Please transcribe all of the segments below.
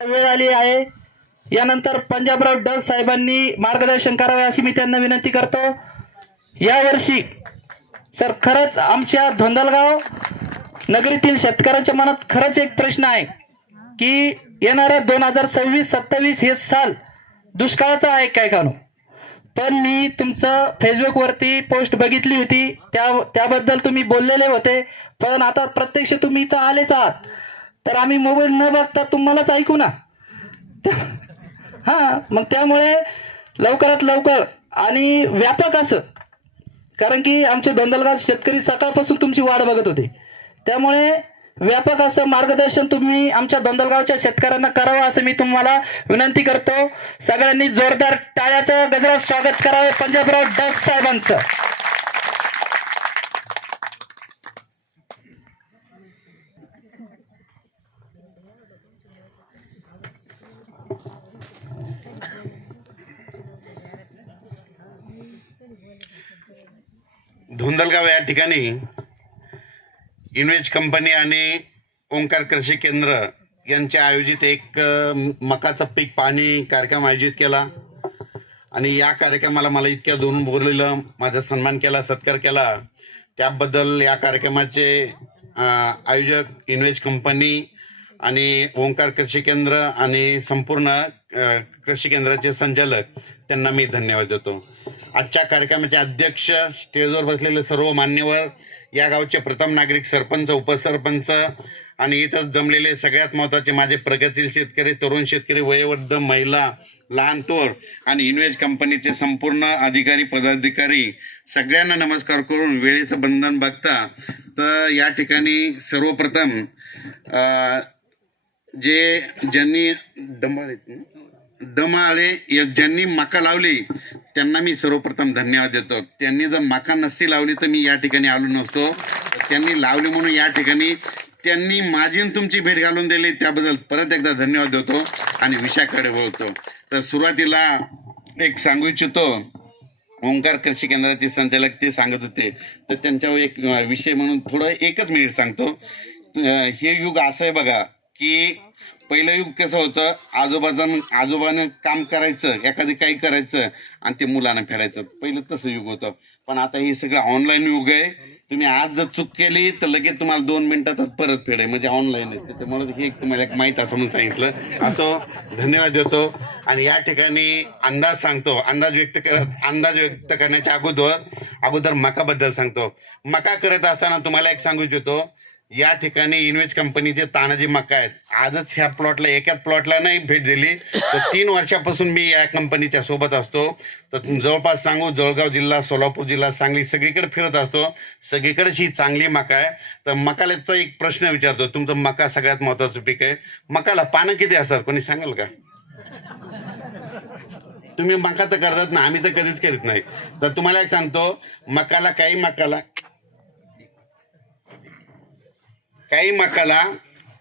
वेळ आली आहे. यानंतर पंजाबराव डग साहेबांनी मार्गदर्शन करावे अशी मी त्यांना विनंती करतो. यावर्षी सर खरंच आमच्या धोंदलगाव नगरीतील शेतकऱ्यांच्या मनात खरंच एक प्रश्न आहे की येणाऱ्या 2026-27 हे साल दुष्काळाचं आहे काय कानो. पण मी तुमचं फेसबुकवरती पोस्ट बघितली होती, त्याबद्दल तुम्ही बोललेले होते. पण आता प्रत्यक्ष तुम्ही इथं आलेच आहात, तर आम्ही मोबाईल न बघता तुम्हालाच ऐकू ना. हां, मग त्यामुळे लवकरात लवकर आणि व्यापक असं, कारण की आमचे धोंदलगाव शेतकरी सकाळपासून तुमची वाट बघत होते, त्यामुळे व्यापक असं मार्गदर्शन तुम्ही आमच्या धोंदलगावच्या शेतकऱ्यांना करावं असं मी तुम्हाला विनंती करतो. सगळ्यांनी जोरदार टाळ्याचं गजरात स्वागत करावे पंजाबराव डग साहेबांचं. धोंदलगाव या ठिकाणी इन्व्हेज कंपनी आणि ओंकार कृषी केंद्र यांचे आयोजित एक मकाचं पीक पाहणी कार्यक्रम आयोजित केला आणि या कार्यक्रमाला मला इतक्या दोन बोललेलं, माझा सन्मान केला, सत्कार केला. त्याबद्दल या कार्यक्रमाचे आयोजक इन्व्हेज कंपनी आणि ओंकार कृषी केंद्र आणि संपूर्ण कृषी केंद्राचे संचालक त्यांना मी धन्यवाद देतो. आजच्या कार्यक्रमाचे अध्यक्ष, स्टेजवर बसलेले सर्व मान्यवर, या गावचे प्रथम नागरिक, सरपंच, उपसरपंच आणि इथं जमलेले सगळ्यात महत्त्वाचे माझे प्रगतशील शेतकरी, तरुण शेतकरी, वयोवृद्ध, महिला, लहान थोर आणि इन्व्हेज कंपनीचे संपूर्ण अधिकारी, पदाधिकारी, सगळ्यांना नमस्कार करून वेळेचं बंधन बघता तर या ठिकाणी सर्वप्रथम ज्यांनी दमाळे ज्यांनी मका लावली त्यांना मी सर्वप्रथम धन्यवाद देतो. त्यांनी जर मका नसती लावली तर मी या ठिकाणी आलो नसतो. त्यांनी लावली म्हणून या ठिकाणी त्यांनी माझी तुमची भेट घालून दिली, त्याबद्दल परत एकदा धन्यवाद देतो आणि विषयाकडे वळतो. तर सुरुवातीला एक सांगू इच्छितो, ओंकार कृषी केंद्राचे संचालक ते सांगत होते, तर त्यांच्यावर एक विषय म्हणून थोडं एकच मिनिट सांगतो. हे युग असं आहे बघा की पहिलं युग कसं होतं, आजोबानं काम करायचं, एखादी काही करायचं आणि ते मुलांना फेडायचं, पहिलं तसं युग होतं. पण आता हे सगळं ऑनलाईन युग आहे. तुम्ही आज जर चूक केली तर लगेच तुम्हाला 2 मिनिटात परत फेड आहे, म्हणजे ऑनलाईन आहे. त्याच्यामुळे हे तुम्हाला एक माहीत असं म्हणून सांगितलं. असं धन्यवाद देतो. आणि या ठिकाणी अंदाज सांगतो, अंदाज व्यक्त करण्याच्या अगोदर मकाबद्दल सांगतो. मका करत असताना तुम्हाला एक सांगू इच्छितो, या ठिकाणी इन्व्हेज कंपनीचे तानाजी मका आहेत. आजच ह्या प्लॉटला, एकाच प्लॉटला नाही भेट दिली, तर 3 वर्षापासून मी या कंपनीच्या सोबत असतो. तर जवळपास सांगू, जळगाव जिल्हा, सोलापूर जिल्हा, सांगली सगळीकडे फिरत असतो. सगळीकडेच ही चांगली मका आहे. तर मकाल्याचा एक प्रश्न विचारतो, तुमचं मका सगळ्यात महत्वाचं पीक आहे, मकाला पानं किती असतात कोणी सांगाल का? तुम्ही मका तर करतात ना, आम्ही तर कधीच करीत नाही. तर तुम्हाला एक सांगतो, काही मकाला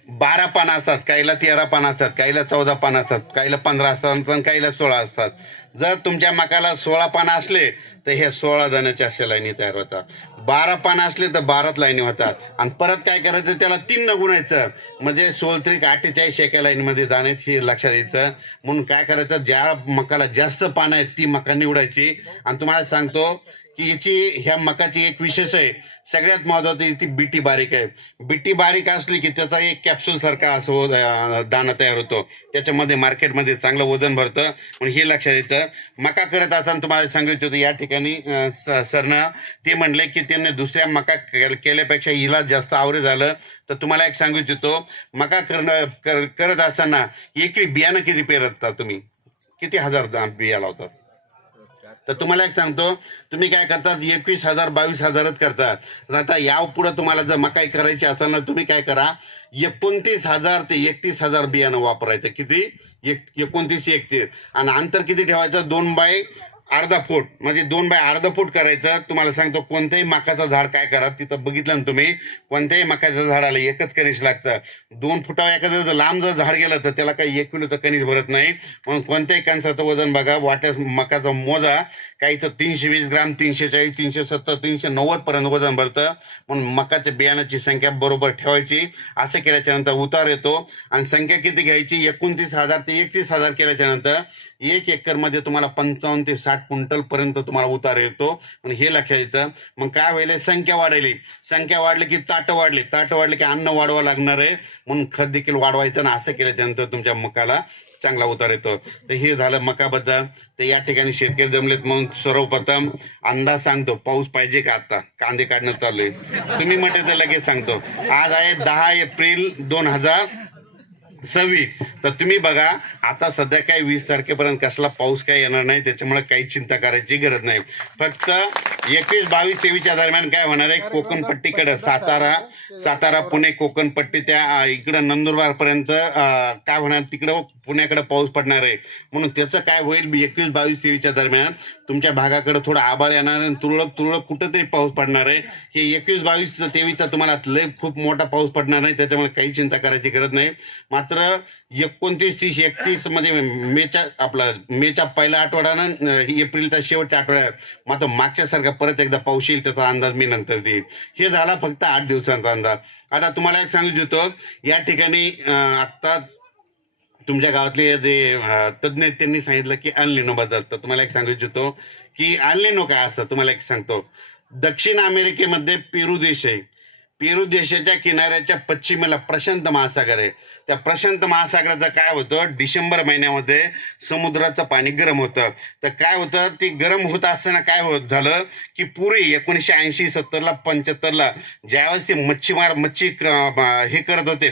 12 पानं असतात, काहीला 13 पानं असतात, काहीला 14 पानं असतात, काहीला 15 असतात आणि काहीला 16 असतात. जर तुमच्या मकाला 16 पानं असले तर हे 16 दाण्याच्या अशा लाईनी तयार होतात. 12 पानं असले तर 12 लाईनी होतात. आणि परत काय करायचं, त्याला 3 न गुणायचं, म्हणजे 16 48 एका लाईनमध्ये जाणे, हे लक्षात द्यायचं. म्हणून काय करायचं, ज्या मकाला जास्त पानं आहेत ती मका निवडायची. आणि तुम्हाला सांगतो की ह्या मकाची एक विशेष आहे, सगळ्यात महत्वाची, ती बीटी बारीक आहे. बीटी बारीक असली की त्याचा एक कॅप्सूल सारखा असं दाणा तयार होतो, त्याच्यामध्ये मार्केटमध्ये चांगलं वजन भरतं. म्हणून हे लक्षात द्यायचं. मका करत असताना तुम्हाला सांगितलं होतं, या ठिकाणी सरनं ते म्हणले की त्यांनी दुसऱ्या मका केल्यापेक्षा हिला जास्त आवड झालं. तर तुम्हाला एक सांगू इच्छितो, मका करत असताना एकरी बियाणं किती पेरता तुम्ही, किती हजार बिया लावतात? तर तुम्हाला एक सांगतो, तुम्ही काय करतात, 21,000 22,000च करतात. आता या पुढे तुम्हाला जर मकाई करायची असेल ना, तुम्ही काय करा, 29,000 ते 31,000 बियाणं वापरायचं. किती? 29 31. आणि अंतर किती ठेवायचं, 2 बाय अर्धा फूट, म्हणजे 2 बाय अर्धा फूट करायचं. तुम्हाला सांगतो, कोणत्याही मकाचं झाड काय करा, तिथं बघितलं ना तुम्ही, कोणत्याही मकाच्या झाडाला एकच कणीस लागतं. 2 फुटावर एखादं जर लांब जर झाड गेलं तर त्याला काही 1 किलोचं कणीस भरत नाही. म्हणून कोणत्याही कणसाचं वजन बघा, वाट्यास मकाचा मोजा, काहीचं 320 ग्राम, 340, 370, 390 पर्यंत वजन भरतं. म्हणून मकाच्या बियाण्याची संख्या बरोबर ठेवायची. असं केल्याच्या नंतर उतार येतो. आणि संख्या किती घ्यायची? 29,000 ते 31,000 केल्याच्या नंतर 1 एकरमध्ये तुम्हाला 55 ते 60 क्विंटल पर्यंत तुम्हाला उतार येतो. पण हे लक्षात घ्यायचं. मग काय होईल? संख्या वाढली. संख्या वाढली की ताटं वाढले की अन्न वाढवावं लागणार आहे. म्हणून खत देखील वाढवायचं ना. असं केल्याच्या नंतर तुमच्या मकाला चांगला उतार येतो. तर हे झालं मकाबद्दल. तर या ठिकाणी शेतकरी जमलेत म्हणून सर्वप्रथम अंदाज सांगतो. पाऊस पाहिजे का? आता कांदे काढणं चालू आहे. तुम्ही म्हटले तर लगेच सांगतो. आज आहे 10 एप्रिल 2026. तर तुम्ही बघा, आता सध्या काय 20 तारखेपर्यंत कसला पाऊस काय येणार नाही. त्याच्यामुळे काही चिंता करायची गरज नाही. फक्त 21, 22, 23च्या दरम्यान काय होणार आहे? कोकणपट्टीकडे सातारा पुणे कोकणपट्टी त्या इकडं नंदुरबार पर्यंत काय होणार? तिकडं पुण्याकडे पाऊस पडणार आहे. म्हणून त्याचं काय होईल? 21, 22, 23च्या दरम्यान तुमच्या भागाकडे थोडं आभाळ येणार आहे. तुरळक कुठंतरी पाऊस पडणार आहे. हे 21, 22, 23चा तुम्हाला लय खूप मोठा पाऊस पडणार नाही. त्याच्यामुळे काही चिंता करायची गरज नाही. मात्र 29, 30, 31 मध्ये मेच्या पहिल्या आठवड्यानं एप्रिलच्या शेवटच्या आठवड्यात मात्र मागच्यासारखा परत एकदा पाऊस येईल. त्याचा अंदाज मी नंतर देईल. हे झाला फक्त 8 दिवसांचा अंदाज. आता तुम्हाला एक सांगू इच्छितो, या ठिकाणी आत्ताच तुमच्या गावातले जे तज्ज्ञ आहेत त्यांनी सांगितलं की अल्निनो बद्दल. तर तुम्हाला एक सांगू इच्छितो की अल्निनो काय असतं. तुम्हाला एक सांगतो. दक्षिण अमेरिकेमध्ये पेरू देश आहे. पेरू देशाच्या किनाऱ्याच्या पश्चिमेला प्रशांत महासागर आहे. त्या प्रशांत महासागराचं काय होतं? डिसेंबर महिन्यामध्ये समुद्राचं पाणी गरम होतं. तर काय होतं? ते गरम होत असताना काय होत झालं की पूर्वी 1980, 70ला, 75ला ज्यावेळेस ते मच्छी हे करत होते,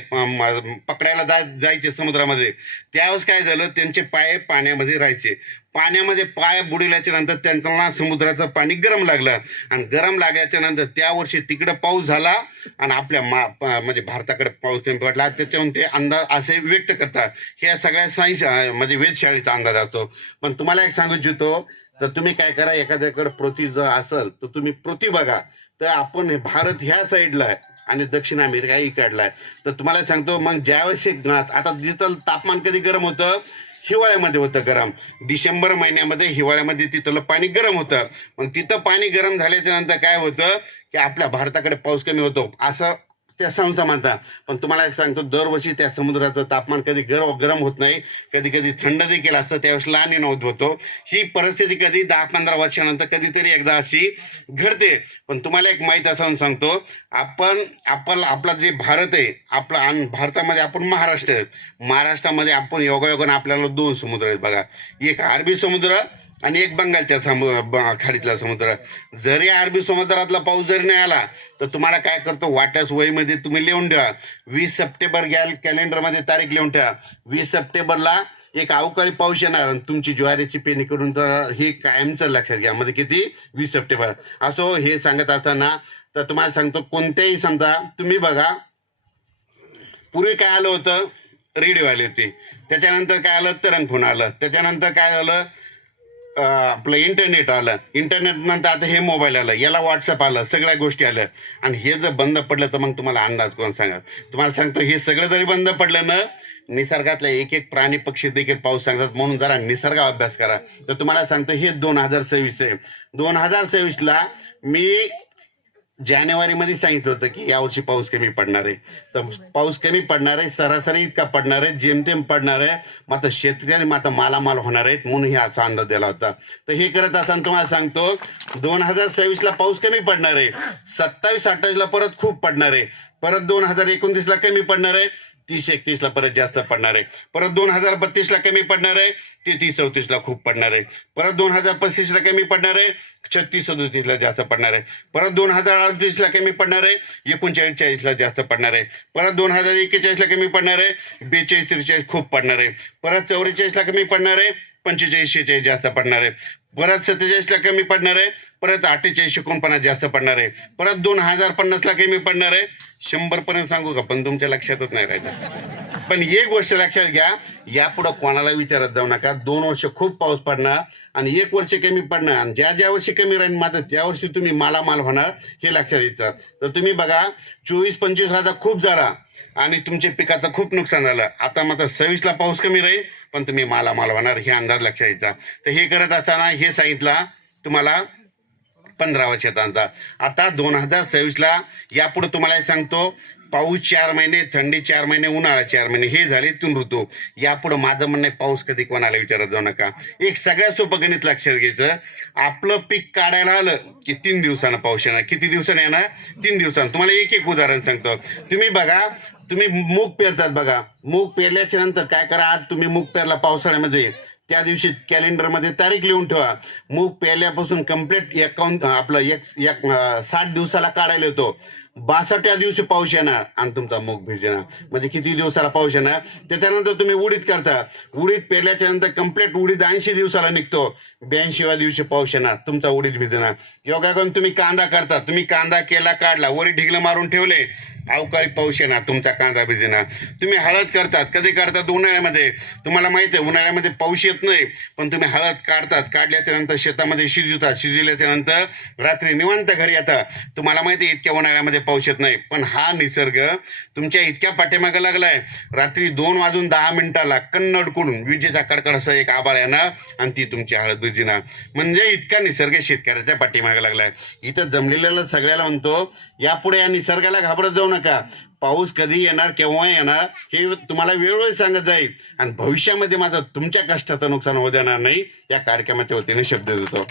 पकडायला जायचे समुद्रामध्ये, त्यावेळेस काय झालं? त्यांचे पाय पाण्यामध्ये राहायचे. पाण्यामध्ये पाय बुडवल्याच्या नंतर त्यांना समुद्राचं पाणी गरम लागलं. आणि गरम लागल्याच्या नंतर त्या वर्षी तिकडं पाऊस झाला आणि आपल्या म्हणजे भारताकडे पाऊस कमी पडला. त्याच्याहून ते अंदाज असे व्यक्त करतात. हे सगळ्या सायन्स म्हणजे वेधशाळेचा अंदाज असतो. पण तुम्हाला एक सांगू इच्छितो, तर तुम्ही काय करा, एखाद्याकडे पृथ्वी जर असेल तर तुम्ही पृथ्वी बघा. तर आपण भारत ह्या साईडला आहे आणि दक्षिण अमेरिका इकडला आहे. तर तुम्हाला सांगतो, मग ज्यावेळेस आता जिथं तापमान कधी गरम होतं? हिवाळ्यामध्ये होतं गरम. डिसेंबर महिन्यामध्ये हिवाळ्यामध्ये तिथलं पाणी गरम होतं. मग तिथं पाणी गरम झाल्याच्या नंतर काय होतं की आपल्या भारताकडे पाऊस कमी होतो असं त्या संस्था म्हणतात. पण तुम्हाला सांगतो, दरवर्षी त्या समुद्राचं तापमान कधी गरम होत नाही, कधी कधी थंड देखील असतं. त्यावेळेस लानिनो होतो. ही परिस्थिती कधी 10-15 वर्षानंतर कधीतरी एकदा अशी घडते. पण तुम्हाला एक माहीत असं सांगतो, आपला जे भारत आहे, भारतामध्ये आपण महाराष्ट्र आहे. महाराष्ट्रामध्ये आपण योगायोगाने आपल्याला 2 समुद्र आहेत बघा. एक अरबी समुद्र आणि एक बंगालच्या खाडीतला समुद्र. जरी अरबी समुद्रातला पाऊस जरी नाही आला तर तुम्हाला काय करतो? वाट्यास वहीमध्ये तुम्ही लिहून ठेवा. 20 सप्टेंबर घ्या, कॅलेंडरमध्ये तारीख लिहून ठेवा. 20 सप्टेंबरला एक अवकाळी पाऊस येणार आणि तुमची ज्वारीची पेरणी करून हे कायमचं लक्षात घ्या. मध्ये किती? 20 सप्टेंबर. असो हे सांगत असताना तर तुम्हाला सांगतो, कोणत्याही समजा तुम्ही बघा, पूर्वी काय आलं होतं? रेडिओ आली होती. त्याच्यानंतर काय आलं? तरंग फोन आलं. त्याच्यानंतर काय झालं? आपलं इंटरनेट आलं. इंटरनेट नंतर आता हे मोबाईल आलं, याला व्हॉट्सअप आलं, सगळ्या गोष्टी आल्या. आणि हे जर बंद पडलं तर मग तुम्हाला अंदाज कोण सांगा? तुम्हाला सांगतो, हे सगळं जरी बंद पडलं ना, निसर्गातल्या एक प्राणी पक्षी देखील पाऊस सांगतात. म्हणून जरा निसर्ग अभ्यास करा. तर तुम्हाला सांगतो, हे 2026 आहे. 2026ला मी जानेवारीमध्ये सांगितलं होतं की यावर्षी पाऊस कमी पडणार आहे. तर पाऊस कमी पडणार आहे, सरासरी इतका पडणार आहे, जेमतेम पडणार आहे. मात्र शेतकरी मात्र मालामाल होणार आहेत म्हणून ह्याचा अंदाज दिला होता. तर हे करत असताना तुम्हाला सांगतो, 2026ला पाऊस कमी पडणार आहे. 27-28ला परत खूप पडणार आहे. परत 2029ला कमी पडणार आहे. 30-31ला परत जास्त पडणार आहे. परत 2032ला कमी पडणार आहे. 33-34ला खूप पडणार आहे. परत 2035ला कमी पडणार आहे. 36-37ला जास्त पडणार आहे. परत 2038ला कमी पडणार आहे. 39-40ला जास्त पडणार आहे. परत 2041ला कमी पडणार आहे. 42-43 खूप पडणार आहे. परत 44ला कमी पडणार आहे. 45-46 जास्त पडणार आहे. परत 47ला कमी पडणार आहे. परत 48-49 जास्त पडणार आहे. परत 2050ला कमी पडणार आहे. 100 पर्यंत सांगू का? पण तुमच्या लक्षातच नाही राहायचं. पण एक गोष्ट लक्षात घ्या, यापुढं कोणाला विचारत जाऊ नका. 2 वर्ष खूप पाऊस पडणार आणि 1 वर्ष कमी पडणार. आणि ज्या वर्षी कमी राहील मात्र त्या वर्षी तुम्ही मालामाल होणार, हे लक्षात घ्यायचं. तर तुम्ही बघा, 24-25ला खूप झाला आणि तुमच्या पिकाचं खूप नुकसान झालं. आता मात्र 26ला पाऊस कमी राहील पण तुम्ही मालामाल होणार, हे अंदाज लक्षात घ्यायचा. तर हे करत असताना हे सांगितलं तुम्हाला 15 वर्षात आणता. आता 2026ला यापुढे तुम्हाला सांगतो, पाऊस 4 महिने, थंडी 4 महिने, उन्हाळा 4 महिने, हे झाले 3 ऋतू. यापुढे माझं म्हणणं आहे, पाऊस कधी कोणाला विचारत जाऊ नका. एक सगळ्यात सोपं गणित लक्षात घ्यायचं, आपलं पीक काढायला आलं की 3 दिवसानं पाऊस येणार. किती दिवसानं येणार? 3 दिवसानं. तुम्हाला एक एक उदाहरण सांगतो. तुम्ही बघा, तुम्ही मूग पेरतात बघा, मूग पेरल्याच्या नंतर काय करा, आज तुम्ही मूग पेरला पावसाळ्यामध्ये, त्या दिवशी कॅलेंडरमध्ये तारीख लिहून ठेवा. मूग पेरल्यापासून कम्प्लीट 60 दिवसाला काढायला येतो, 62व्या दिवशी पाऊस येणार आणि तुमचा मूग भिजणार. म्हणजे किती दिवसाला पाऊस येणार? त्याच्यानंतर तुम्ही उडीद करता, उडीद पेरल्याच्या नंतर कम्प्लीट उडीद 80 दिवसाला निघतो, 82व्या दिवशी पाऊस येणार, तुमचा उडीद भिजणार. योगा करून तुम्ही कांदा करता, तुम्ही कांदा केला, काढला, वरी ढिगलं मारून ठेवले, अवकाळी पाऊस येणार, तुमचा कांदा भिजणार. तुम्ही हळद करतात, कधी करतात? उन्हाळ्यामध्ये. तुम्हाला माहिती आहे उन्हाळ्यामध्ये पाऊस येत नाही, पण तुम्ही हळद काढतात, काढल्याच्या नंतर शेतामध्ये शिजवतात, शिजवल्याच्या नंतर रात्री निवांत घरी येतात. तुम्हाला माहिती आहे इतक्या उन्हाळ्यामध्ये पाऊस येत नाही, पण हा निसर्ग तुमच्या इतक्या पाठीमागे लागलाय. रात्री 2:10 कन्नडकडून विजेचा कडकड एक आबाळ येणार आणि ती तुमची हळद भिजणार. म्हणजे इतका निसर्ग शेतकऱ्याच्या पाठीमागे लागलाय. इथं जमलेल्याला सगळ्याला म्हणतो, यापुढे या निसर्गाला घाबरत जाऊ नका. पाऊस कधी येणार, केव्हा येणार, हे तुम्हाला वेळोवेळी सांगत जाईल आणि भविष्यामध्ये मात्र तुमच्या कष्टाचं नुकसान होऊ देणार नाही, या कार्यक्रमाच्या वतीने शब्द देतो.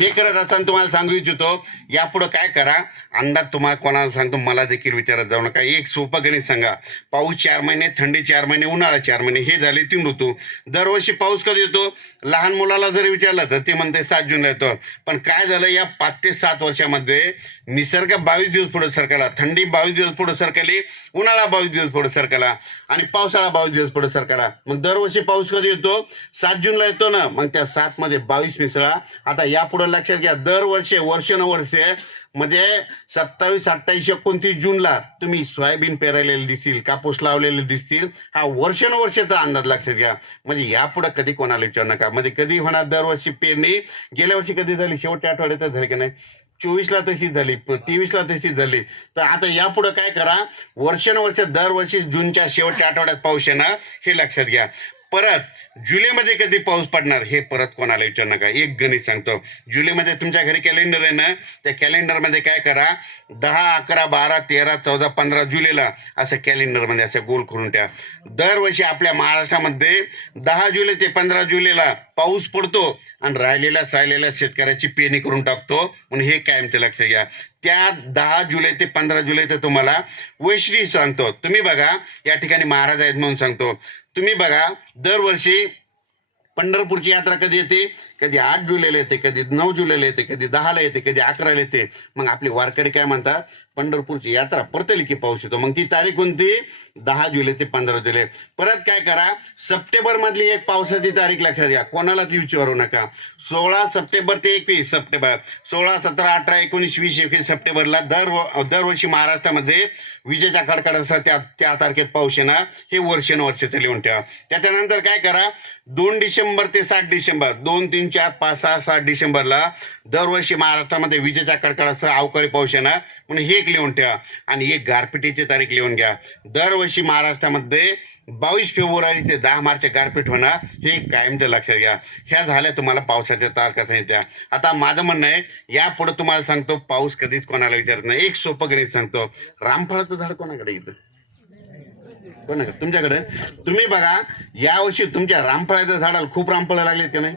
हे करत असताना तुम्हाला सांगू इच्छितो, यापुढे काय करा, अंदाज तुम्हाला कोणाला सांगतो, मला देखील विचारत जाऊ नका. एक सोपं गणित सांगा, पाऊस 4 महिने, थंडी 4 महिने, उन्हाळा 4 महिने, हे झाले 3 ऋतू. दरवर्षी पाऊस कधी येतो? लहान मुलाला जरी विचारलं तर ते म्हणते 7 जूनला येतो. पण काय झालं, या 5 ते 7 वर्षामध्ये निसर्ग 22 दिवस पुढे सरकला, थंडी 22 दिवस पुढे सरकली, उन्हाळा 22 दिवस पुढे सरकला आणि पावसाळा 22 दिवस पुढे सरकला. मग दरवर्षी पाऊस कधी येतो? 7 जूनला येतो ना. मग त्या 7 मध्ये 22 मिसळा. आता यापुढे लक्षात घ्या, दरवर्षी वर्षानुवर्षे म्हणजे 27, 28, 29 जूनला तुम्ही सोयाबीन पेरलेले दिसतील, कापूस लावलेले दिसतील. हा वर्षानुवर्षाचा अंदाज लक्षात घ्या. म्हणजे यापुढे कधी कोणाला विचारू नका. म्हणजे कधी होणार दरवर्षी पेरणी? गेल्या वर्षी कधी झाली? शेवटच्या आठवड्यातच झाली की नाही? 24ला तशीच झाली, 23ला तशीच झाली. तर आता यापुढे काय करा, वर्षानुवर्ष दरवर्षी जूनच्या शेवटच्या आठवड्यात पाऊस येणार, हे लक्षात घ्या. परत जुलैमध्ये कधी पाऊस पडणार, हे परत कोणाला विचारू नका. एक गणित सांगतो, जुलैमध्ये तुमच्या घरी कॅलेंडर आहे ना, त्या कॅलेंडरमध्ये काय करा, 10, 11, 12, 13, 14, 15 जुलैला असं कॅलेंडरमध्ये असं गोल करून ठेवा. दरवर्षी आपल्या महाराष्ट्रामध्ये 10 जुलै ते 15 जुलैला पाऊस पडतो आणि राहिलेल्या सायलेल्या शेतकऱ्याची पेरणी करून टाकतो. म्हणून हे कायमचं लक्ष घ्या. त्या 10 जुलै ते 15 जुलैचं तुम्हाला वैशिष्ट्य सांगतो. तुम्ही बघा, या ठिकाणी महाराज आहेत म्हणून सांगतो. तुम्ही बघा, दरवर्षी पंढरपूरची यात्रा कधी येते? कधी 8 जुलैला येते, कधी 9 जुलैला येते, कधी 10ला येते, कधी 11ला येते. मग आपले वारकरी काय म्हणतात, पंढरपूरची यात्रा परतली की पाऊस येतो. मग ती तारीख कोणती? 10 जुलै ते 15 जुलै. परत काय करा, सप्टेंबर मधली एक पावसाची तारीख लक्षात घ्या, कोणाला ती विचारू नका. 16 सप्टेंबर ते 21 सप्टेंबर, 16, 17, 18, 19, 20, 21 सप्टेंबरला दरवर्षी महाराष्ट्रामध्ये विजेच्या कडकडासह त्या तारखेत पाऊस येणार. हे वर्षानुवर्षाचं लिहून ठेवा. त्याच्यानंतर काय करा, 2 डिसेंबर ते 7 डिसेंबर, 2, 3, 4, 5, 6, 7 डिसेंबरला दरवर्षी महाराष्ट्रामध्ये विजेच्या कडकडासह अवकाळी पाऊस येणार. म्हणून हे एक लिहून ठेवा. आणि एक गारपिटीची तारीख लिहून घ्या. दरवर्षी महाराष्ट्रामध्ये 22 फेब्रुवारी ते 10 मार्च गारपीट होणार. हे कायमचं लक्षात घ्या. ह्या झाल्या तुम्हाला पावसाच्या तारखा सांगितल्या. आता माझं म्हणणं आहे, यापुढे तुम्हाला सांगतो, पाऊस कधीच कोणाला विचारत नाही. एक सोपं गणित सांगतो, रामफळाचं झाड कोणाकडे येतं? कोणाकडे? तुमच्याकडे. तुम्ही बघा, यावर्षी तुमच्या रामफळाच्या झाडाला खूप रामफळं लागलेत का नाही?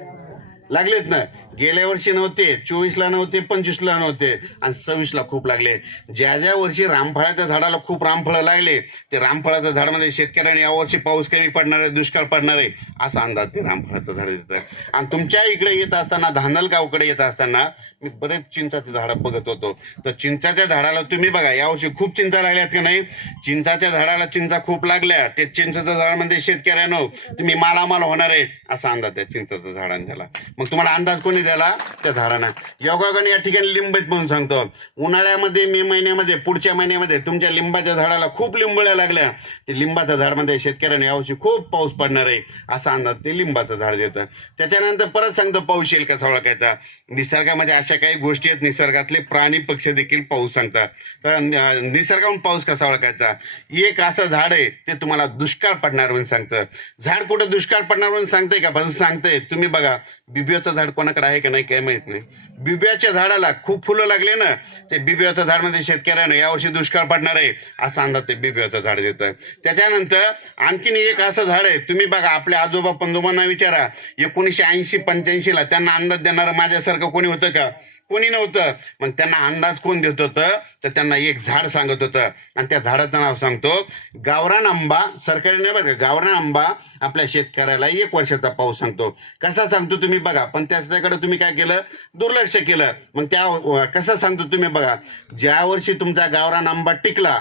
लागलेत ना. गेल्या वर्षी नव्हते, 24ला नव्हते, 25ला नव्हते आणि 26ला खूप लागले. ज्या ज्या वर्षी रामफळाच्या झाडाला खूप रामफळं लागले, ते रामफळाच्या झाडामध्ये शेतकऱ्यांनी यावर्षी पाऊस कमी पडणार आहे, दुष्काळ पडणार आहे असा अंदाज ते रामफळाचं झाड देतं. आणि तुमच्या इकडे येत असताना, धांदलगावकडे येत असताना मी बरेच चिंचाचे झाडं बघत होतो. तर चिंचाच्या झाडाला तुम्ही बघा, यावर्षी खूप चिंचा लागल्यात की नाही? चिंचाच्या झाडाला चिंचा खूप लागल्या. ते चिंचाच्या झाडामध्ये शेतकऱ्यांनो तुम्ही मालामाल होणार आहे असा अंदाज त्या चिंचाच्या झाडाने झाला. मग तुम्हाला अंदाज कोणी द्याला? त्या झाडांना. योगायोगाने या ठिकाणी लिंब आहेत म्हणून सांगतो. उन्हाळ्यामध्ये, मे महिन्यामध्ये, पुढच्या महिन्यामध्ये तुमच्या लिंबाच्या झाडाला खूप लिंबळ्या लागल्या. ते लिंबाच्या झाडामध्ये शेतकऱ्यांनी यावर्षी खूप पाऊस पडणार आहे असा अंदाज ते लिंबाचं झाड देतं. त्याच्यानंतर परत सांगतो, पाऊस येईल कसा ओळखायचा. निसर्गामध्ये अशा काही गोष्टी आहेत, निसर्गातले प्राणी पक्षी देखील पाऊस सांगतात. तर निसर्गाहून पाऊस कसा ओळखायचा? एक असं झाड आहे ते तुम्हाला दुष्काळ पडणार म्हणून सांगतं. झाड कुठं दुष्काळ पडणार म्हणून सांगतंय का? बस सांगतंय. तुम्ही बघा, बिबियाचं झाड कोणाकडे आहे का नाही काय माहित नाही. बिबियाच्या झाडाला खूप फुलं लागले ना, ते बिबियाचं झाड मध्ये शेतकऱ्यानं यावर्षी दुष्काळ पडणार आहे असा अंदाज ते बिबियाचं झाड देतं. त्याच्यानंतर आणखीन एक असं झाड आहे, तुम्ही बघा आपल्या आजोबा पंजोबांना विचारा, 1980-85ला त्यांना अंदाज देणारं माझ्यासारखं कोणी होतं का? कोणी नव्हतं. मग त्यांना अंदाज कोण देत होतं? तर त्यांना एक झाड सांगत होतं, आणि त्या झाडाचं नाव सांगतो गावरान आंबा. सरकारी नाही बघा, गावरान आंबा आपल्या शेतकऱ्याला 1 वर्षाचा पाऊस सांगतो. कसा सांगतो तुम्ही बघा, पण त्याच्याकडे तुम्ही काय केलं? दुर्लक्ष केलं. मग त्या कसं सांगतो तुम्ही बघा, ज्या वर्षी तुमचा गावरान आंबा टिकला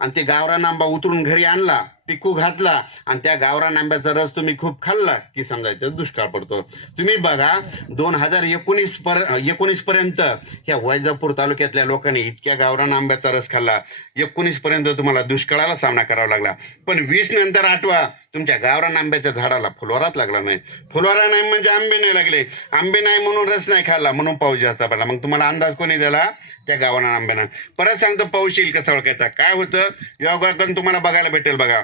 आणि ते गावरान आंबा उतरून घरी आणला, पिकू घातला, आणि त्या गावरान आंब्याचा रस तुम्ही खूप खाल्ला की समजायचं दुष्काळ पडतो. तुम्ही बघा 2019 पर्यंत ह्या वैजापूर तालुक्यातल्या लोकांनी इतक्या गावरान आंब्याचा रस खाल्ला, 19 पर्यंत तुम्हाला दुष्काळाला सामना करावा लागला. पण 20 नंतर आठवा, तुमच्या गावरान आंब्याच्या झाडाला फुलवाराच लागला नाही. फुलवारा नाही म्हणजे आंबे नाही लागले, आंबे नाही म्हणून रस नाही खाल्ला, म्हणून पाऊस जास्त पडला. मग तुम्हाला अंदाज कोणी दिला? त्या गावरान आंब्यानं. परत सांगतो पाऊस येईल कसा ओळखायचा. काय होतं योगाकडून तुम्हाला बघायला भेटेल बघा.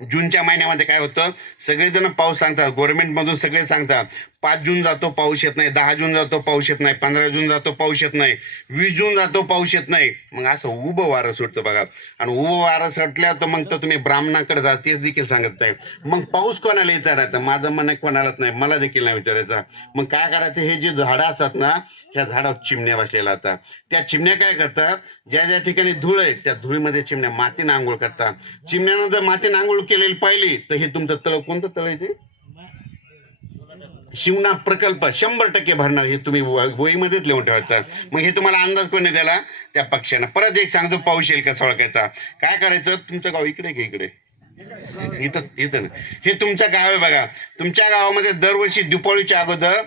जूनच्या महिन्यामध्ये काय होतं, सगळेजण पाऊस सांगतात, गव्हर्नमेंटमधून सगळे सांगतात 5 जून जातो पाऊस येत नाही, 10 जून जातो पाऊस येत नाही, 15 जून जातो पाऊस येत नाही, 20 जून जातो पाऊस येत नाही. मग असं उभं वारं सुटतं बघा, आणि उभं वारं सुटल्यावर तर मग तर तुम्ही ब्राह्मणाकडे जा, तेच देखील सांगत नाही. मग पाऊस कोणाला विचारायचा? माझं मन कोणालाच नाही, मला देखील नाही विचारायचा. मग काय करायचं? हे जे झाडं असतात ना, ह्या झाडावर चिमण्या बसलेल्या असतात. त्या चिमण्या काय करतात? ज्या ज्या ठिकाणी धूळ आहे त्या धुळीमध्ये चिमण्या मातीनं आंघोळ करतात. चिमण्यानं जर मातीनं आंघोळ केलेली पाहिली तर हे तुमचं तळ, कोणतं तळ आहे ते? शिवना प्रकल्प 100% भरणार, हे तुम्ही वहीमध्येच लिहून ठेवायचं. मग हे तुम्हाला अंदाज कोणी दिला? त्या पक्षानं. परत एक सांगतो पाऊस येईल कसा ओळखायचा. काय करायचं? तुमचं गाव इकडे की इकडे? इथं इथं हे तुमचं गाव आहे बघा. तुमच्या गावामध्ये दरवर्षी दीपावलीच्या अगोदर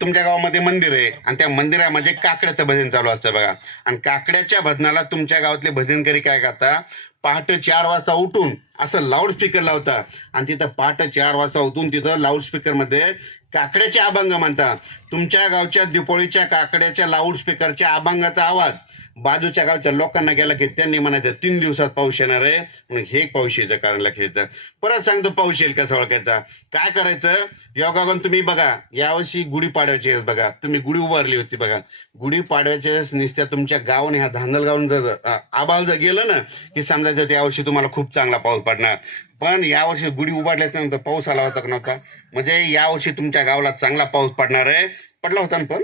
तुमच्या गावामध्ये मंदिर आहे, आणि त्या मंदिरामध्ये काकड्याचं भजन चालू असतं बघा. आणि काकड्याच्या भजनाला तुमच्या गावातले भजनकरी काय करतात? पहाटे 4 वाजता उठून असं लाऊडस्पीकर लावतात, आणि तिथं पहाटे 4 वाजता उठून तिथं लाऊडस्पीकरमध्ये काकड्याचे अभंग म्हणतात. तुमच्या गावच्या दीपावलीच्या काकड्याच्या लाऊडस्पीकरच्या अभंगाचा आवाज बाजूच्या गावच्या लोकांना गेला की त्यांनी म्हणायचं 3 दिवसात पाऊस येणार आहे, म्हणून हे पाऊस यायचं कारण लक्ष येतं. परत सांगतो पाऊस येईल कसा ओळखायचा. काय करायचं? योगागून तुम्ही बघा, यावर्षी गुढीपाडव्याची वेळेस बघा, तुम्ही गुढी उभारली होती बघा, गुढीपाडव्याच्या वेळेस निस्त्या तुमच्या गावाने ह्या धांदलगावून जर आबाल जर गेलं ना की समजायचं यावर्षी तुम्हाला खूप चांगला पाऊस पडणार. पण यावर्षी गुढी उभारल्याच्या नंतर पाऊस आला होता का नव्हता? म्हणजे यावर्षी तुमच्या गावाला चांगला पाऊस पडणार आहे. पडला होता ना? पण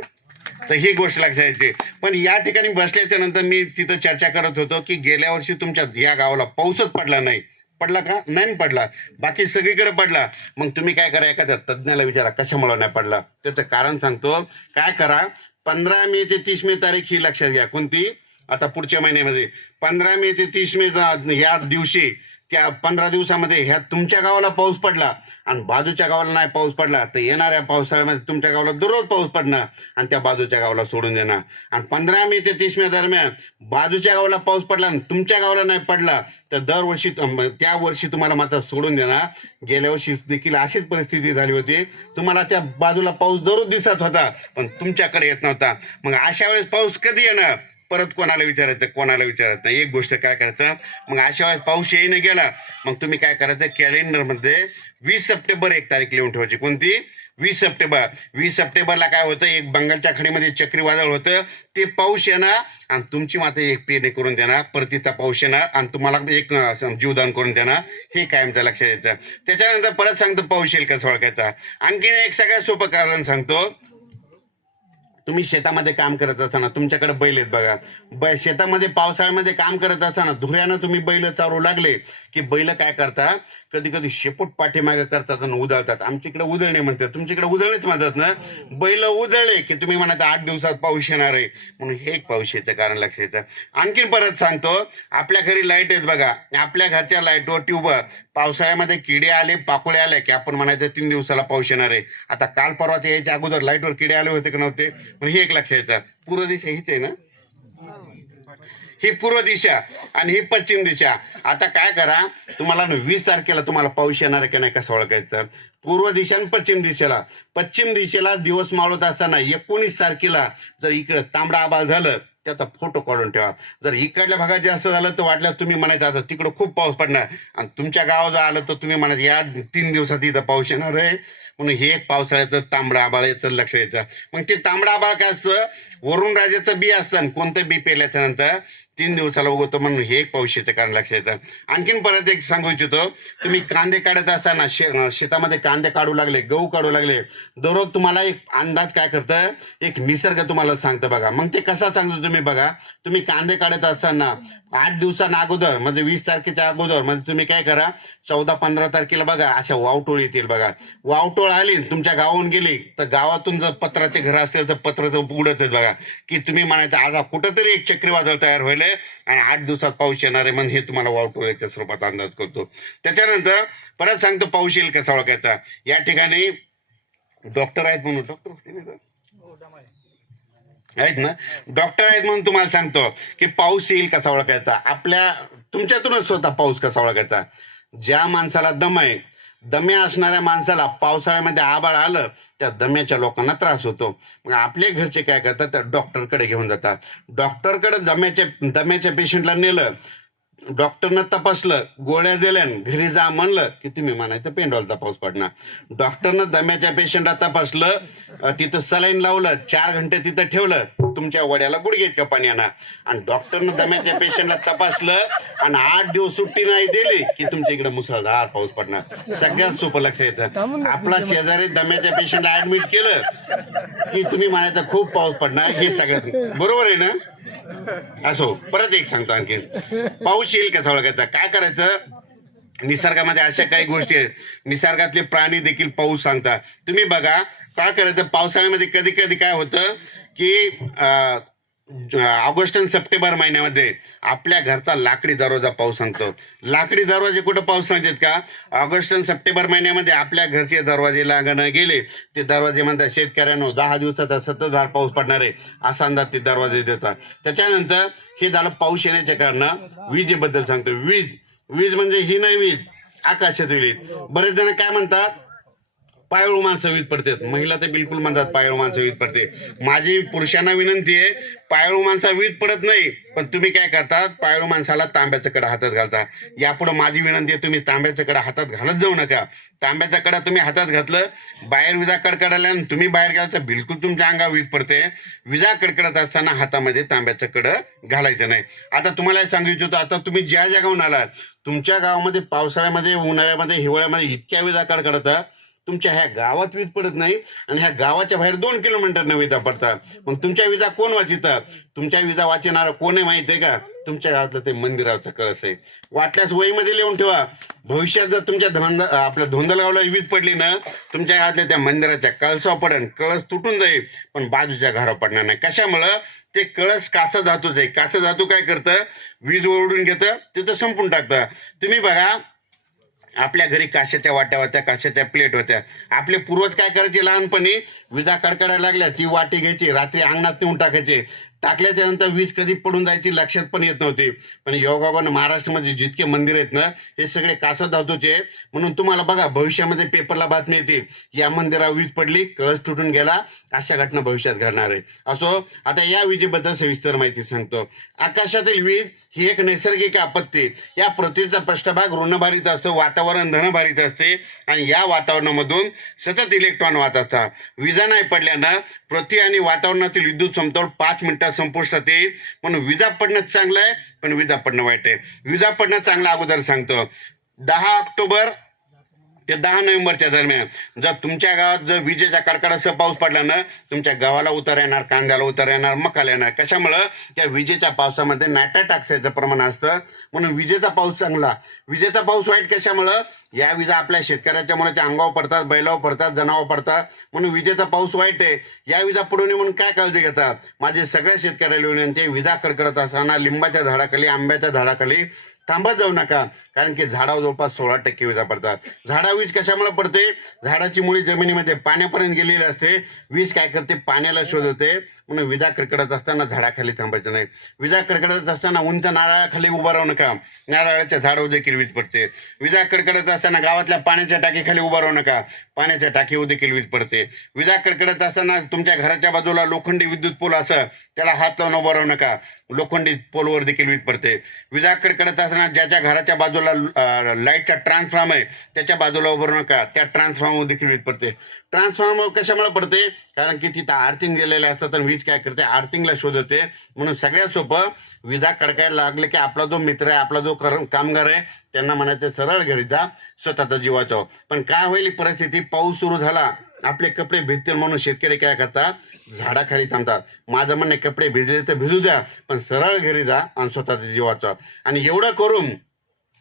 तर ही गोष्ट लक्षात येते. पण या ठिकाणी बसल्याच्या नंतर मी तिथं चर्चा करत होतो की गेल्या वर्षी तुमच्या या गावाला पाऊसच पडला नाही. पडला का? नाही पडला, बाकी सगळीकडे पडला. मग तुम्ही काय करा, एखाद्या तज्ज्ञाला विचारा कशामुळे नाही पडला. त्याचं कारण सांगतो. काय करा, 15 मे ते 30 मे तारीख ही लक्षात घ्या. कोणती? आता पुढच्या महिन्यामध्ये 15 मे ते 30 मे या दिवशी, त्या 15 दिवसामध्ये ह्या तुमच्या गावाला पाऊस पडला आणि बाजूच्या गावाला नाही पाऊस पडला, तर येणाऱ्या पावसाळ्यामध्ये तुमच्या गावाला दररोज पाऊस पडणार आणि त्या बाजूच्या गावाला सोडून देणार. आणि 15 मे ते 30 मे दरम्यान बाजूच्या गावाला पाऊस पडला आणि तुमच्या गावाला नाही पडला तर दरवर्षी त्या वर्षी तुम्हाला मात्र सोडून देणार. गेल्या वर्षी देखील अशीच परिस्थिती झाली होती. तुम्हाला त्या बाजूला पाऊस दररोज दिसत होता पण तुमच्याकडे येत नव्हता. मग अशा वेळेस पाऊस कधी येणार? परत कोणाला विचारायचं? कोणाला विचारत नाही. एक गोष्ट काय करायचं, मग अशा वेळेस पाऊस येईन गेला, मग तुम्ही काय करायचं, कॅलेंडरमध्ये 20 सप्टेंबर एक तारीख लिहून ठेवायची. कोणती? 20 सप्टेंबर. 20 सप्टेंबरला काय होतं, एक बंगालच्या खाडीमध्ये चक्रीवादळ होतं, ते पाऊस येणार आणि तुमची मात्र एक पेरणी करून देणार, परतीचा पाऊस येणार आणि तुम्हाला एक जीवदान करून देणार. हे कायमचं लक्षात यायचं. त्याच्यानंतर परत सांगतो पाऊस येईल कसं ओळखायचा. आणखीन एक सगळ्यात सोपं कारण सांगतो. तुम्ही शेतामध्ये काम करत असताना तुमच्याकडे बैल आहेत बघा, शेतामध्ये पावसाळ्यामध्ये काम करत असताना धुऱ्यानं तुम्ही बैल चालू लागले की बैल काय करतात, कधी कधी शेपूट पाठीमागे करतात आणि उधळतात. आमच्याकडे उधळणे म्हणतात, तुमच्याकडे उधळणेच म्हणतात ना. बैल उधळले की तुम्ही म्हणायचं 8 दिवसात पाऊस येणार आहे, म्हणून हे एक पाऊस यायचं कारण लक्षात येतं. आणखीन परत सांगतो, आपल्या घरी लाईट आहेत बघा, आपल्या घरच्या लाईटवर ट्यूबवर पावसाळ्यामध्ये किडे आले, पाकोळे आले की आपण म्हणायचं 3 दिवसाला पाऊस येणार आहे. आता काल परवा यायच्या अगोदर लाईटवर किडे आले होते का नव्हते? पण हे एक लक्षात येतं. पूर्व दिशा हीच आहे ना, ही पूर्व दिशा आणि ही पश्चिम दिशा. आता काय करा, तुम्हाला 20 तारखेला तुम्हाला पाऊस येणार आहे की नाही कसं ओळखायचं? पूर्व दिशा आणि पश्चिम दिशेला दिवस मावळत असताना 19 तारखेला जर इकडे तांबडा आभाळ झालं त्याचा फोटो काढून ठेवा. जर इकडल्या भागात जास्त झालं तर वाटल्यास तुम्ही म्हणायचं आता तिकडं खूप पाऊस पडणार, आणि तुमच्या गावात जर आलं तर तुम्ही म्हणायचं या 3 दिवसात इथं पाऊस येणार आहे. म्हणून हे एक पावसाळ्याचं तांबडं आबाळ याचं लक्ष यायचं. मग ते तांबडं आबाळ काय असतं, वरून राजाचं बी असतं, आणि कोणतं बी पेल्याच्या नंतर 3 दिवसाला उगवतो, म्हणून हे एक पावसाचं कारण लक्ष येतं. आणखीन परत एक सांगू इच्छितो, तुम्ही कांदे काढत असताना शेतामध्ये कांदे काढू लागले, गहू काढू लागले, दररोज तुम्हाला एक अंदाज काय करतं, एक निसर्ग तुम्हाला सांगतं बघा. मग ते कसा सांगतो तुम्ही बघा. तुम्ही कांदे काढत असताना 8 दिवसांना अगोदर म्हणजे 20 तारखेच्या अगोदर म्हणजे तुम्ही काय करा, 14-15 तारखेला बघा अशा वावटोळ येतील बघा. वावटोळ आली तुमच्या गावाहून गेली तर गावातून जर पत्राचे घर असतील तर पत्राचं उडतच बघा, की तुम्ही म्हणायचं आज कुठंतरी एक चक्रीवादळ तयार होईल आणि 8 दिवसात पाऊस येणार आहे, म्हणजे हे तुम्हाला वावटोळ्याच्या स्वरूपात अंदाज करतो. त्याच्यानंतर परत सांगतो पाऊस येईल कसा ओळखायचा. या ठिकाणी डॉक्टर आहेत म्हणून, डॉक्टर आहेत ना, डॉक्टर आहेत म्हणून तुम्हाला सांगतो की पाऊस येईल कसा ओळखायचा. तुमच्यातूनच स्वतः पाऊस कसा ओळखायचा. ज्या माणसाला दम आहे, दम्या असणाऱ्या माणसाला पावसाळ्यामध्ये आबाळ आलं त्या दम्याच्या लोकांना त्रास होतो. मग आपले घरचे काय करतात, तर डॉक्टरकडे घेऊन जातात. डॉक्टरकडे दम्याच्या पेशंटला नेलं, डॉक्टरनं तपासलं, गोळ्या दिल्या, घरी जा म्हणलं की तुम्ही म्हणायचं पेंडॉलचा पाऊस पडणार. डॉक्टरनं दम्याच्या पेशंटला तपासलं, तिथं सलाईन लावलं, 4 घंटे तिथं ठेवलं, तुमच्या वड्याला गुडघे इतकं पाणी येणार. आणि डॉक्टरनं दम्याच्या पेशंटला तपासलं आणि 8 दिवस सुट्टी नाही दिली की तुमच्या इकडे मुसळधार पाऊस पडणार. सगळ्यात सोपं लक्ष येतं. आपला शेजारी दम्याच्या पेशंटला ऍडमिट केलं की तुम्ही म्हणायचं खूप पाऊस पडणार. हे सगळ्यात बरोबर आहे ना. असो, परत एक सांगतो आणखी, पाऊस येईल कसा ओळखायचा. काय करायचं, निसर्गामध्ये अशा काही गोष्टी आहेत, निसर्गातले प्राणी देखील पाऊस सांगतात. तुम्ही बघा काय करायचं, पावसाळ्यामध्ये कधी कधी काय होतं की ऑगस्ट आणि सप्टेंबर महिन्यामध्ये आपल्या घरचा लाकडी दरवाजा पाऊस सांगतो. लाकडी दरवाजे कुठं पाऊस सांगतात का, ऑगस्ट आणि सप्टेंबर महिन्यामध्ये आपल्या घरचे दरवाजे लागणं गेले, ते दरवाजे म्हणतात शेतकऱ्यांनो 10 दिवसाचा सततधार पाऊस पडणार आहे असा अंदाज ते दरवाजे देतात. त्याच्यानंतर हे झालं पाऊस येण्याच्या कारण. विजेबद्दल सांगतो. वीज म्हणजे ही नाही वीज, आकाशात वीज. बरेच जण काय म्हणतात, पायळू माणसं वीज पडतात. महिला तर बिलकुल म्हणतात पायळू माणसं वीज पडते. माझी पुरुषांना विनंती आहे, पायळू माणसा वीज पडत नाही, पण तुम्ही काय करतात, पायळू माणसाला तांब्याचं कडा हातात घालता. यापुढे माझी विनंती आहे, तुम्ही तांब्याचं कडा हातात घालत जाऊ नका. तांब्याचा कडा तुम्ही हातात घातलं, बाहेर विजा कडकडाल्या आणि तुम्ही बाहेर गेला तर बिलकुल तुमच्या अंगावर वीज पडते. विजा कडकडत असताना हातामध्ये तांब्याचं कडं घालायचं नाही. आता तुम्हाला सांगू इच्छितो, आता तुम्ही ज्या जागावून आलात, तुमच्या गावामध्ये पावसाळ्यामध्ये, उन्हाळ्यामध्ये, हिवाळ्यामध्ये इतक्या विजा कडकडतात, तुमच्या ह्या गावात वीज पडत नाही आणि ह्या गावाच्या बाहेर 2 किलोमीटरनं विजा पडतात. मग तुमच्या विजा कोण वाचितात, तुमच्या विजा वाचणारा कोण आहे माहिती आहे का, तुमच्या गावातलं ते मंदिराचं कळस आहे. वाटल्यास वहीमध्ये लिहून ठेवा, भविष्यात जर तुमच्या आपल्या धोंदलगावला वीज पडली ना, तुमच्या गावातल्या त्या मंदिराच्या कळसावर पडेल, कळस तुटून जाईल, पण बाजूच्या घरावर पडणार नाही. कशामुळं, ते कळस कासा धातूच आहे. कासा धातू काय करतं, वीज ओढून घेतं, तिथं संपून टाकतं. तुम्ही बघा, आपल्या घरी काशाच्या वाट्या होत्या, काशाच्या प्लेट होत्या. आपले पूर्वज काय करायचे, लहानपणी विजा कडकडायला लागल्या ती वाटी घ्यायची, रात्री अंगणात नेऊन टाकायचे. टाकल्याच्या नंतर वीज कधी पडून जायची लक्षात पण येत नव्हती. पण योगायोगानं महाराष्ट्रामध्ये जितके मंदिर आहेत ना, हे सगळे कासा धातूचे. म्हणून तुम्हाला बघा, भविष्यामध्ये पेपरला बातमी येते, या मंदिरावर वीज पडली, कळस तुटून गेला, अशा घटना भविष्यात घडणार आहे. असो, आता या विजेबद्दल सविस्तर माहिती सांगतो. आकाशातील वीज ही एक नैसर्गिक आपत्ती. या पृथ्वीचा पृष्ठभाग ऋणभारित असतो, वातावरण धनभारित असते, आणि या वातावरणामधून सतत इलेक्ट्रॉन वाहत असतात. विजा नाही पडल्यानं पृथ्वी आणि वातावरणातील विद्युत समतोल 5 मिनिटात संपुष्टात येईल. म्हणून विजा पडणं चांगलं आहे, पण विजा पडणं वाईट आहे. विजा पडणं चांगलं अगोदर सांगतो. 10 ऑक्टोबर ते 10 नोव्हेंबरच्या दरम्यान जर तुमच्या गावात जर विजेच्या कडकडासह पाऊस पडला ना, तुमच्या गव्हाला उतार येणार, कांद्याला उतार येणार, मकाला येणार. कशामुळं, त्या विजेच्या पावसामध्ये नायट्रेट ऑक्साईडचं प्रमाण असतं. म्हणून विजेचा पाऊस चांगला. विजेचा पाऊस वाईट कशामुळं, या विजा आपल्या शेतकऱ्याच्या मुलाच्या अंगावर पडतात, बैलावर पडतात, जनावर पडतात. म्हणून विजेचा पाऊस वाईट आहे. या विजा पडू नये म्हणून काय काळजी घेतात, माझे सगळ्या शेतकऱ्याला विनंती आहे, विजा कडकडत असताना लिंबाच्या झाडाखाली, आंब्याच्या झाडाखाली थांबत जाऊ नका, कारण की झाडावर जवळपास 16% विजा पडतात. वीज कशामुळे पडते? झाडाची मुळी जमिनीमध्ये पाण्यापर्यंत गेलेली असते. वीज काय करते? पाण्याला शोधते. म्हणून विजा कडकडत असताना झाडाखाली थांबायचं नाही. विजा कडकडत असताना उंच नारळाखाली उभा राहू नका, नारळाच्या झाडावर देखील वीज पडते. विजा कडकडत असताना गावातल्या पाण्याच्या टाकीखाली उभा राहू नका, पाण्याच्या टाकीवर देखील वीज पडते. विजा कडकडत असताना तुमच्या घराच्या बाजूला लोखंडी विद्युत पोल असं त्याला हात लावून उभं राहू नका, लोखंडी पोलवर देखील वीज पडते. विजा कडकडत असताना ज्याच्या घराच्या बाजूला लाईटचा ट्रान्सफॉर्म आहे त्याच्या बाजूला उभं राहू नका, त्या ट्रान्सफॉर्मवर देखील वीज पडते. ट्रान्सफॉर्मर कशामुळे पडते? कारण की तिथं आर्थिंग गेलेले असतात आणि वीज काय करते? आर्थिंगला शोधते. म्हणून सगळ्यात सोपं, विजा कडकायला लागले की आपला जो मित्र आहे, आपला जो कामगार आहे, त्यांना म्हणायचं सरळ घरी जा, स्वतःचा जीव वाचव. पण काय होईल परिस्थिती? पाऊस सुरू झाला, आपले कपडे भिजतील म्हणून शेतकरी काय करतात? झाडाखाली थांबतात. माझं म्हणणे, कपडे भिजले तर भिजू द्या, पण सरळ घरी जा आणि स्वतःचा जीव वाचवा. आणि एवढं करून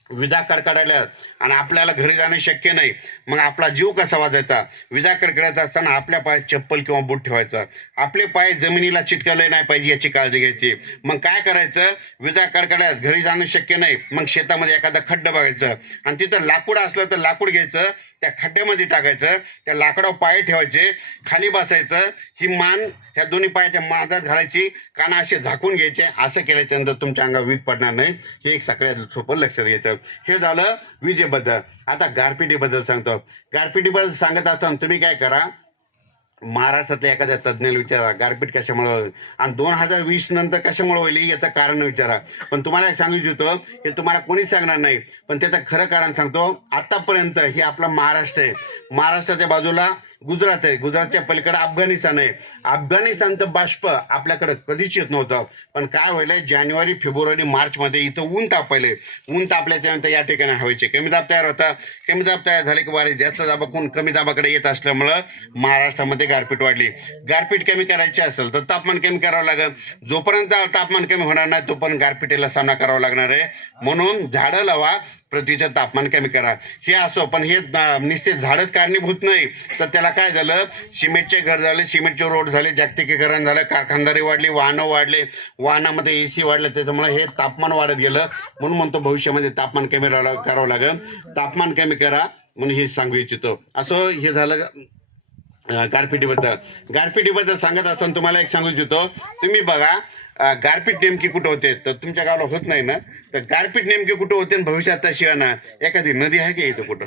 विजा कडकडायला आणि आपल्याला घरी जाणे शक्य नाही, मग आपला जीव कसा वाजायचा? विजा कडकडत असताना आपल्या पायात चप्पल किंवा बूट ठेवायचं, आपले पाय जमिनीला चिटकले नाही पाहिजे याची काळजी घ्यायची. मग काय करायचं? विजा कडकडायत घरी जाणं शक्य नाही, मग शेतामध्ये एखादा खड्डा बघायचं आणि तिथं लाकूड असलं तर लाकूड घ्यायचं, त्या खड्ड्यामध्ये टाकायचं, त्या लाकडावर पाय ठेवायचे, खाली बसायचं, ही मान ह्या दोन्ही पायाच्या मांडात घालायची, कान असे झाकून घ्यायचे. असं केल्याच्यानंतर तुमच्या अंगावर वीज पडणार नाही. हे एक सगळ्यात सोपं लक्षात घ्यायचं. हे झालं विजेबद्दल. आता गारपिटीबद्दल सांगतो. गारपिटीबद्दल सांगत असताना तुम्ही काय करा? महाराष्ट्रातल्या एखाद्या तज्ज्ञाला विचारा, गारपीट कशामुळे होईल आणि 2020 नंतर कशामुळे होईल याचं कारण विचारा. पण तुम्हाला एक सांगू इच्छितो, हे तुम्हाला कोणीच सांगणार नाही, पण त्याचं खरं कारण सांगतो. आतापर्यंत हे आपला महाराष्ट्र आहे, महाराष्ट्राच्या बाजूला गुजरात आहे, गुजरातच्या पलीकडे अफगाणिस्तान आहे. अफगाणिस्तानचं बाष्प आपल्याकडे कधीच येत नव्हतं, पण काय व्हायलंय? जानेवारी, फेब्रुवारी, मार्चमध्ये इथं ऊन तापले. ऊन तापल्याच्या नंतर या ठिकाणी हवेचे कमी दाब तयार होता. कमी दाब तयार झाले की वारे जास्त दाबाकडून कमी दाबाकडे येत असल्यामुळं महाराष्ट्रामध्ये गारपीट वाढली. गारपीट कमी करायची असेल तर तापमान कमी करावं लागेल. जोपर्यंत तापमान कमी होणार नाही तोपर्यंत गारपिटीला सामना करावा लागणार आहे. म्हणून झाडं लावा, पृथ्वीचं तापमान कमी करा. हे असो, पण हे निश्चित झाडच कारणीभूत नाही, तर त्याला काय झालं? सिमेंटचे घर झाले, सिमेंटचे रोड झाले, जागतिकीकरण झालं, कारखानदारी वाढली, वाहनं वाढले, वाहनामध्ये AC वाढले, त्याच्यामुळे हे तापमान वाढत गेलं. म्हणून म्हणतो भविष्यामध्ये तापमान कमी करावं लागेल. तापमान कमी करा म्हणून हे सांगू इच्छितो. असं हे झालं गारपिटीबद्दल सांगत असताना तुम्हाला एक सांगू इच्छितो. तुम्ही बघा, गारपीट नेमकी कुठं होते? तर तुमच्या गावाला होत नाही ना, तर गारपीट नेमकी कुठं होते? भविष्यात तशी आहे ना, एखादी नदी आहे की इथं कुठं?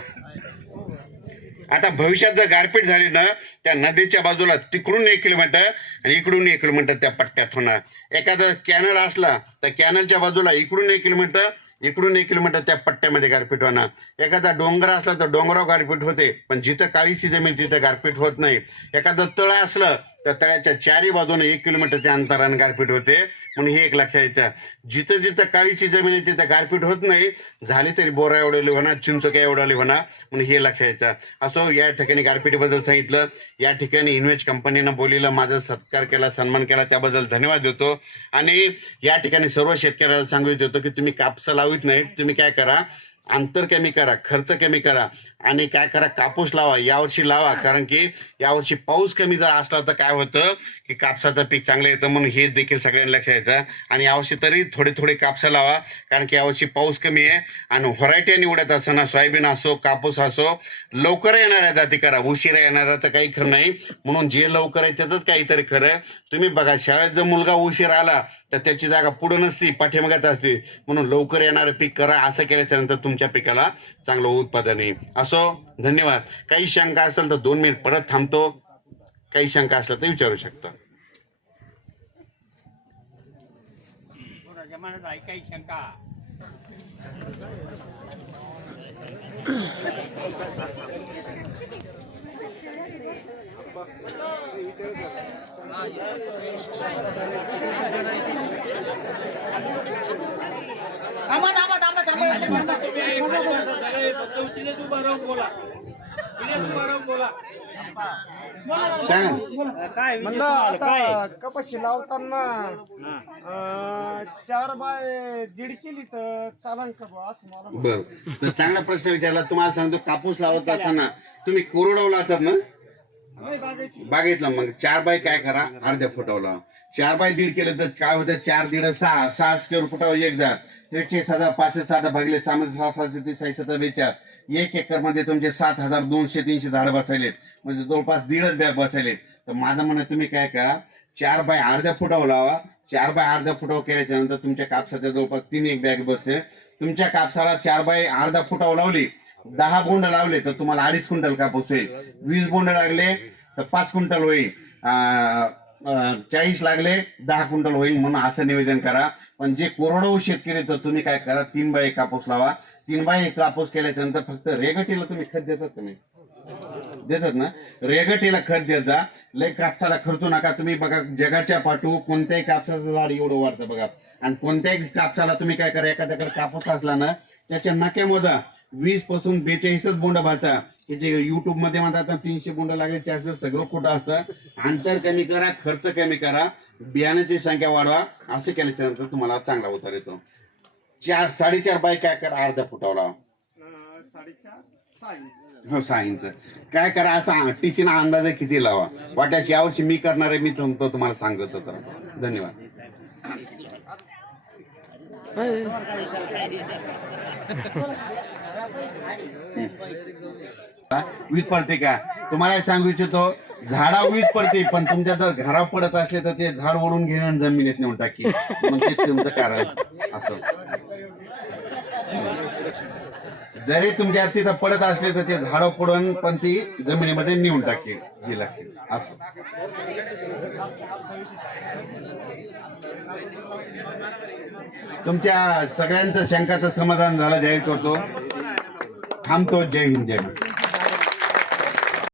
आता भविष्यात जर गारपीट झाली ना, त्या नदीच्या बाजूला तिकडून 1 किलोमीटर आणि इकडून 1 किलोमीटर त्या पट्ट्यात होणार. एखादा कॅनल असला तर कॅनलच्या बाजूला इकडून 1 किलोमीटर, इकडून 1 किलोमीटर त्या पट्ट्यामध्ये गारपीट होणार. एखादा डोंगर असला तर डोंगरावर गारपीट होते, पण जिथं काळीची जमीन तिथं गारपीट होत नाही. एखादं तळ असलं तर तळ्याच्या चारी बाजूने 1 किलोमीटरच्या अंतराने गारपीट होते. म्हणून हे एक लक्षात येतं, जिथं जिथं काळीची जमीन आहे तिथं गारपीट होत नाही. झाली तरी बोरा एवढली होणार, चिंचोक्या एवढाली होणार. म्हणून हे लक्षात येतं. असो, या ठिकाणी गारपिटीबद्दल सांगितलं. या ठिकाणी इन्व्हेस्ट कंपनीनं बोलीला माझा सत्कार केला, सन्मान केला, त्याबद्दल धन्यवाद देतो. आणि या ठिकाणी सर्व शेतकऱ्याला सांगू इच्छितो की तुम्ही कापसा लावित नाही, तुम्ही काय करा? अंतर कमी करा, खर्च कमी करा आणि काय करा? कापूस लावा. यावर्षी लावा, कारण की यावर्षी पाऊस कमी जर असला तर काय होतं की कापसाचं पीक चांगलं येतं. म्हणून हे देखील सगळ्यांना लक्षात येतं. आणि यावर्षी तरी थोडे कापसा लावा, कारण की यावर्षी पाऊस कमी आहे. आणि व्हरायटी निवडत असताना सोयाबीन असो, कापूस असो, लवकर येणाऱ्या जाती करा, उशिरा येणाऱ्याचं काही खरं नाही. म्हणून जे लवकर आहे त्याचंच काहीतरी खरं आहे. तुम्ही बघा, शाळेत जर मुलगा उशिरा आला तर त्याची जागा पुढे नसती, पाठीमागत असते. म्हणून लवकर येणारं पीक करा. असं केल्याच्यानंतर तुमच्या पिकाला चांगलं उत्पादन येईल. असो, धन्यवाद. काही शंका असेल तर 2 मिनिट परत थांबतो. काही शंका असल्या तर विचारू शकता. काही शंका? म्हणलं आता कपाशी लावताना 4x1.5 केली तर चालन का बा? असं मला बरं, तर चांगला प्रश्न विचारला. तुम्हाला सांगतो, कापूस लावत असताना तुम्ही कोरडवाहू लावतात ना? नाही बागायची. बागेतला मग 4 बाय काय करा अर्ध्या फुटावला 4 बाय 1.5 केलं तर काय होतं 4 दीड 6 स्क्वेअर फुटावर एकदा 43,000 560 भागले 6 1 एकर मध्ये तुमचे 7,200-300 झाड बसायलेत म्हणजे जवळपास 1.5 बॅग बसायलेत. तर माझं म्हणणं तुम्ही काय करा 4 बाय अर्ध्या फुटावर लावा. 4 बाय अर्ध्या फुटावर केल्याच्या नंतर तुमच्या कापसाच्या जवळपास 3 एक बॅग बसते. तुमच्या कापसाला 4 बाय अर्धा फुटावर लावली 10 बोंड लावले तर तुम्हाला 2.5 क्विंटल कापूस होईल. 20 बोंड लागले तर 5 क्विंटल होईल. 40 लागले 10 क्विंटल होईल. म्हणून असं निवेदन करा. पण जे कोरडवाहू शेतकरी तर तुम्ही काय करा 3 बाय 1 कापूस लावा. 3 बाय 1 कापूस केल्याच्या नंतर फक्त रेगटीला तुम्ही खत देतात का नाही देतात ना रेगटीला खत देत जा. लय कापसाला खर्चू नका. तुम्ही बघा जगाच्या पाठू कोणत्याही कापसाचं झाड एवढं वाढतं बघा. आणि कोणत्याही कापसाला तुम्ही काय करा एखाद्याकडे कापूस असला ना त्याच्या नक्यामध्ये 20 पासून 42 बोंड भाता की जे युट्यूब मध्ये म्हणतात 300 बोंड लागले 400 सगळं कुठं असतं. अंतर कमी करा खर्च कमी करा बियाण्याची संख्या वाढवा. असं केल्याच्या नंतर तुम्हाला चांगला उतार येतो. 4-4.5 बाय काय करा अर्ध्या फुटावर लावा. 4.5-6 इंच. हो 6 इंच काय करा असं टीचीना अंदाजे किती लावा वाट्याशी यावर्षी मी करणार आहे. मी तुम्हाला सांगत होतो. धन्यवाद. वीज पडते का तुम्हाला सांगू इच्छितो झाडा वीज पडते पण तुमच्या जर घरा पडत असले तर ते झाड ओढून घेऊन आणि जमिनीत नेऊन टाकी मग ते तुमचं कारण असं. जरी तुमच्या तिथं पडत असले तर ते झाड पडून पण ती जमिनीमध्ये नेऊन टाकेल हे लक्षात असं. तुमच्या सगळ्यांचं शंकाचं समाधान झालं जाहीर करतो. थांबतो. जय हिंद जय महाराष्ट्र.